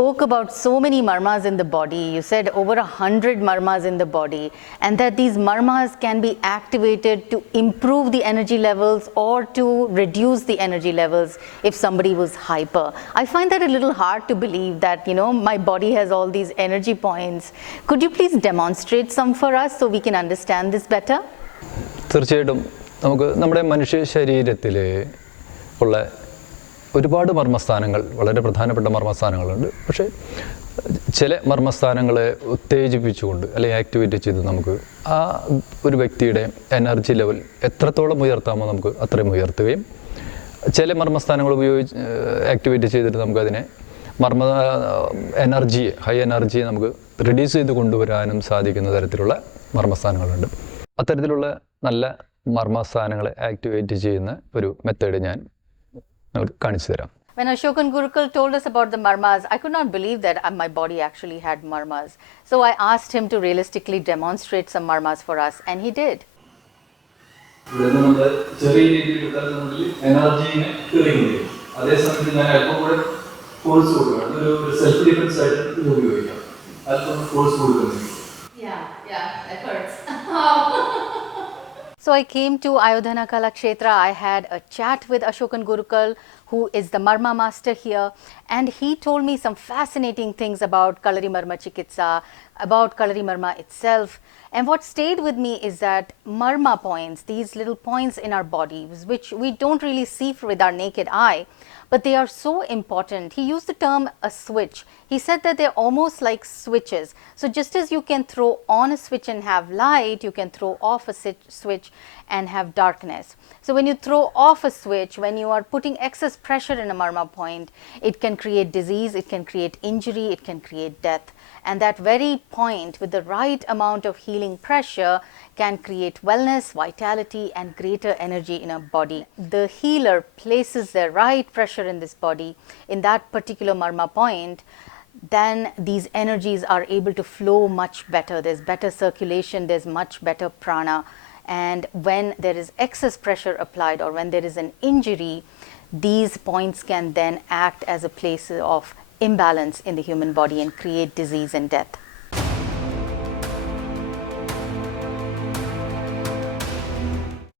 spoke about so many marmas in the body. You said over 100 marmas in the body, and that these marmas can be activated to improve the energy levels or to reduce the energy levels if somebody was hyper. I find that a little hard to believe that, my body has all these energy points. Could you please demonstrate some for us so we can understand this better? തീർച്ചയായിട്ടും നമുക്ക് നമ്മുടെ മനുഷ്യ ശരീരത്തിൽ ഉള്ള ഒരുപാട് മർമ്മസ്ഥാനങ്ങൾ, വളരെ പ്രധാനപ്പെട്ട മർമ്മസ്ഥാനങ്ങളുണ്ട്. പക്ഷേ ചില മർമ്മസ്ഥാനങ്ങളെ ഉത്തേജിപ്പിച്ചുകൊണ്ട് അല്ലെങ്കിൽ ആക്ടിവേറ്റ് ചെയ്ത് നമുക്ക് ആ ഒരു വ്യക്തിയുടെ എനർജി ലെവൽ എത്രത്തോളം ഉയർത്താമോ നമുക്ക് അത്രയും ഉയർത്തുകയും ചില മർമ്മസ്ഥാനങ്ങൾ ആക്ടിവേറ്റ് ചെയ്തിട്ട് നമുക്കതിനെ എനർജിയെ, ഹൈ എനർജിയെ നമുക്ക് റിഡ്യൂസ് ചെയ്ത് കൊണ്ടുവരാനും സാധിക്കുന്ന തരത്തിലുള്ള മർമ്മസ്ഥാനങ്ങളുണ്ട്. അത്തരത്തിലുള്ള നല്ല മർമ്മസ്ഥാനങ്ങളെ ആക്ടിവേറ്റ് ചെയ്യുന്ന ഒരു മെത്തേഡ് ഞാൻ കാണിച്ചു തരാം. When Ashokan Gurukul told us about the marmas, I could not believe that my body actually had marmas. So I asked him to realistically demonstrate some marmas for us, and he did. ചെറിയ രീതിയിൽ എനർജിനെ തെളിയിക്കും. അതേസമയത്ത് ഞാൻ അല്പം കൂടെ force കൊടുക്കണം. ഒരു self defence ആയിട്ട് ഉപയോഗിക്കാം. അല്പം ഫോഴ്സ് കൊടുക്കുന്നത്. Yeah, that hurts. So I came to Ayodhya Kalakshetra. I had a chat with Ashokan Gurukul, who is the Marma master here, and he told me some fascinating things about Kalari Marma Chikitsa, about Kalari Marma itself. And what stayed with me is that Marma points, these little points in our bodies, which we don't really see with our naked eye, but they are so important. He used the term a switch. He said that they're almost like switches. So just as you can throw on a switch and have light, you can throw off a switch and have darkness. So when you throw off a switch, when you are putting excess pressure in a marma point, it can create disease, it can create injury, it can create death. And that very point, with the right amount of healing pressure, can create wellness, vitality, and greater energy in our body. The healer places the right pressure in this body, in that particular marma point, then these energies are able to flow much better. There's better circulation, there's much better prana. And when there is excess pressure applied or when there is an injury, these points can then act as a place of imbalance in the human body and create disease and death.